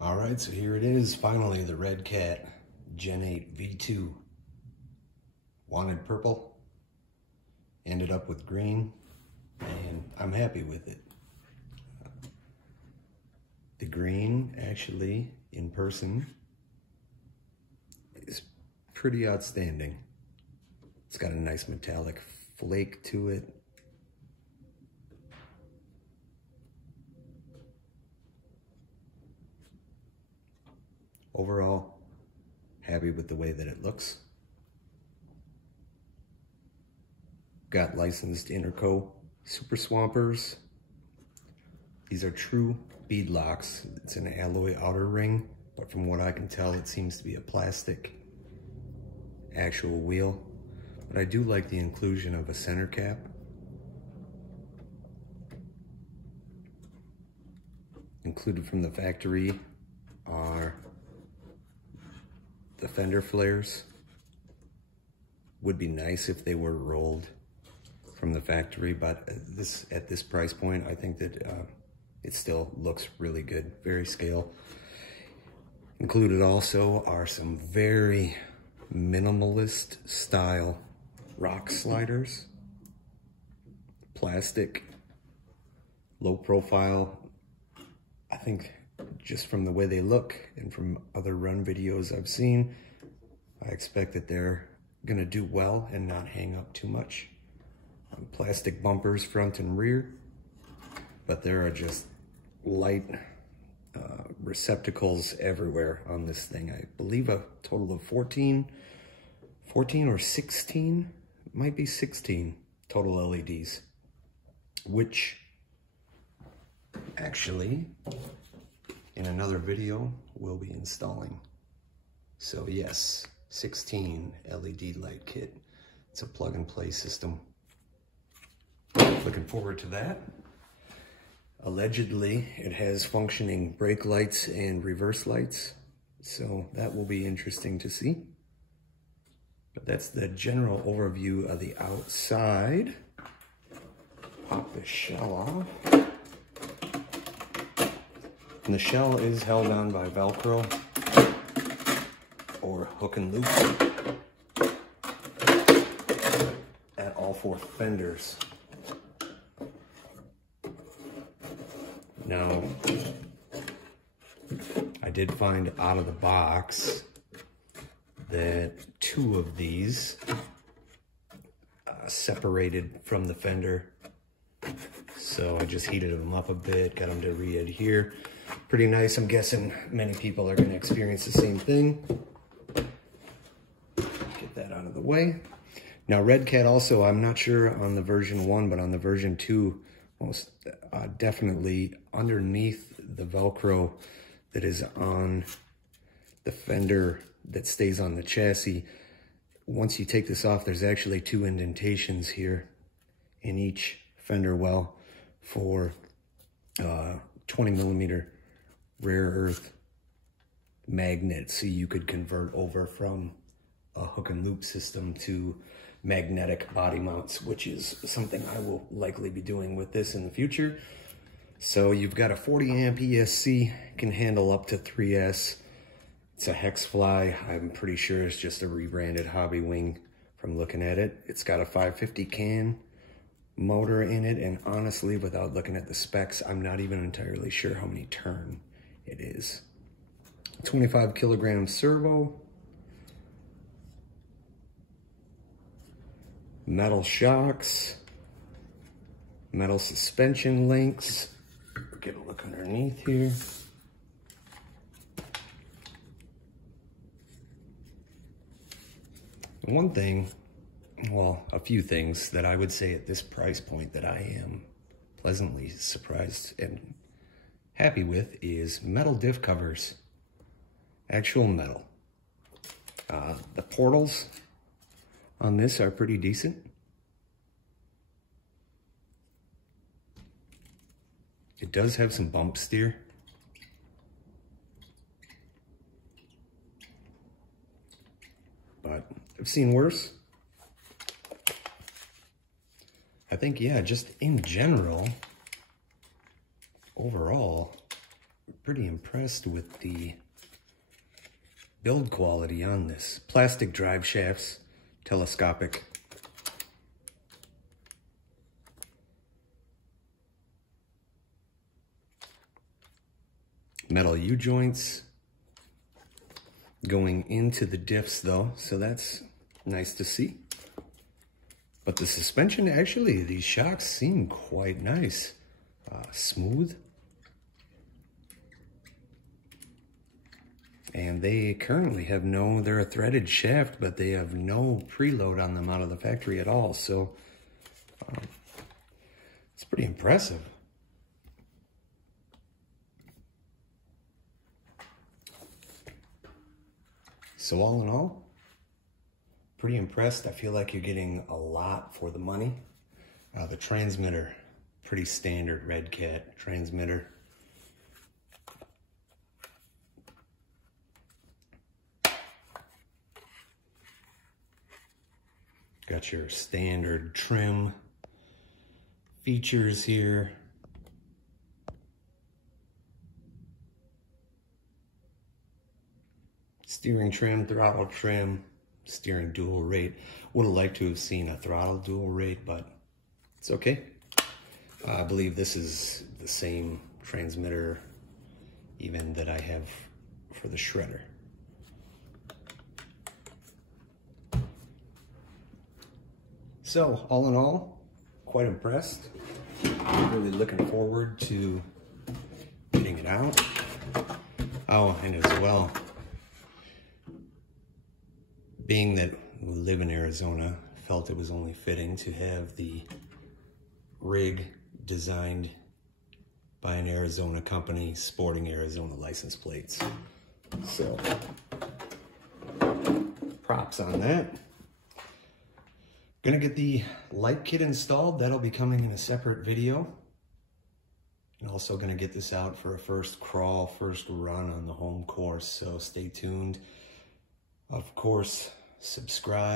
All right, so here it is, finally, the Redcat Gen 8 V2. Wanted purple, ended up with green, and I'm happy with it. The green, actually, in person, is pretty outstanding. It's got a nice metallic flake to it. Overall, happy with the way that it looks. Got licensed Interco Super Swampers. These are true bead locks. It's an alloy outer ring, but from what I can tell, it seems to be a plastic actual wheel. But I do like the inclusion of a center cap. Included from the factory are the fender flares. Would be nice if they were rolled from the factory, but at this price point, I think that it still looks really good, very scale. Included also are some very minimalist style rock sliders. Plastic, low profile. I think just from the way they look and from other run videos I've seen, I expect that they're gonna do well and not hang up too much. Plastic bumpers front and rear, but there are just light receptacles everywhere on this thing. I believe a total of 14 or 16, might be 16 total LEDs, which actually in another video we'll be installing. So yes, 16 LED light kit. It's a plug and play system. Looking forward to that. Allegedly, it has functioning brake lights and reverse lights, so that will be interesting to see. But that's the general overview of the outside. Pop the shell off. And the shell is held on by Velcro or hook and loop at all four fenders. Now, I did find out of the box that two of these separated from the fender. So I just heated them up a bit, got them to re-adhere. Pretty nice. I'm guessing many people are going to experience the same thing. Get that out of the way. Now, Redcat also, I'm not sure on the version 1, but on the version 2, most definitely underneath the Velcro that is on the fender that stays on the chassis, once you take this off, there's actually 2 indentations here in each fender well for 20 millimeter rare earth magnets, so you could convert over from a hook and loop system to magnetic body mounts, which is something I will likely be doing with this in the future. So you've got a 40 amp ESC, can handle up to 3S. It's a Hexfly. I'm pretty sure it's just a rebranded Hobby Wing from looking at it. It's got a 550 can motor in it, and honestly, without looking at the specs, I'm not even entirely sure how many turn it is. 25 kilogram servo. Metal shocks, metal suspension links. Get a look underneath here. One thing, well, a few things that I would say at this price point that I am pleasantly surprised and happy with is metal diff covers. Actual metal. The portals on this are pretty decent. It does have some bump steer. But I've seen worse. I think, yeah, just in general, overall, pretty impressed with the build quality on this. Plastic drive shafts, telescopic. Metal U-joints going into the diffs though, so that's nice to see. But the suspension, actually, these shocks seem quite nice. Smooth. And they currently have they're a threaded shaft, but they have no preload on them out of the factory at all. So it's pretty impressive. So all in all, pretty impressed. I feel like you're getting a lot for the money. The transmitter, pretty standard Redcat transmitter. Got your standard trim features here. Steering trim, throttle trim, steering dual rate. Would have liked to have seen a throttle dual rate, but it's okay. I believe this is the same transmitter even that I have for the shredder. So all in all, quite impressed. Really looking forward to getting it out. Oh, and as well, being that we live in Arizona, felt it was only fitting to have the rig designed by an Arizona company sporting Arizona license plates. So, props on that. Gonna get the light kit installed. That'll be coming in a separate video. And also gonna get this out for a first crawl, first run on the home course. So stay tuned. Of course, subscribe.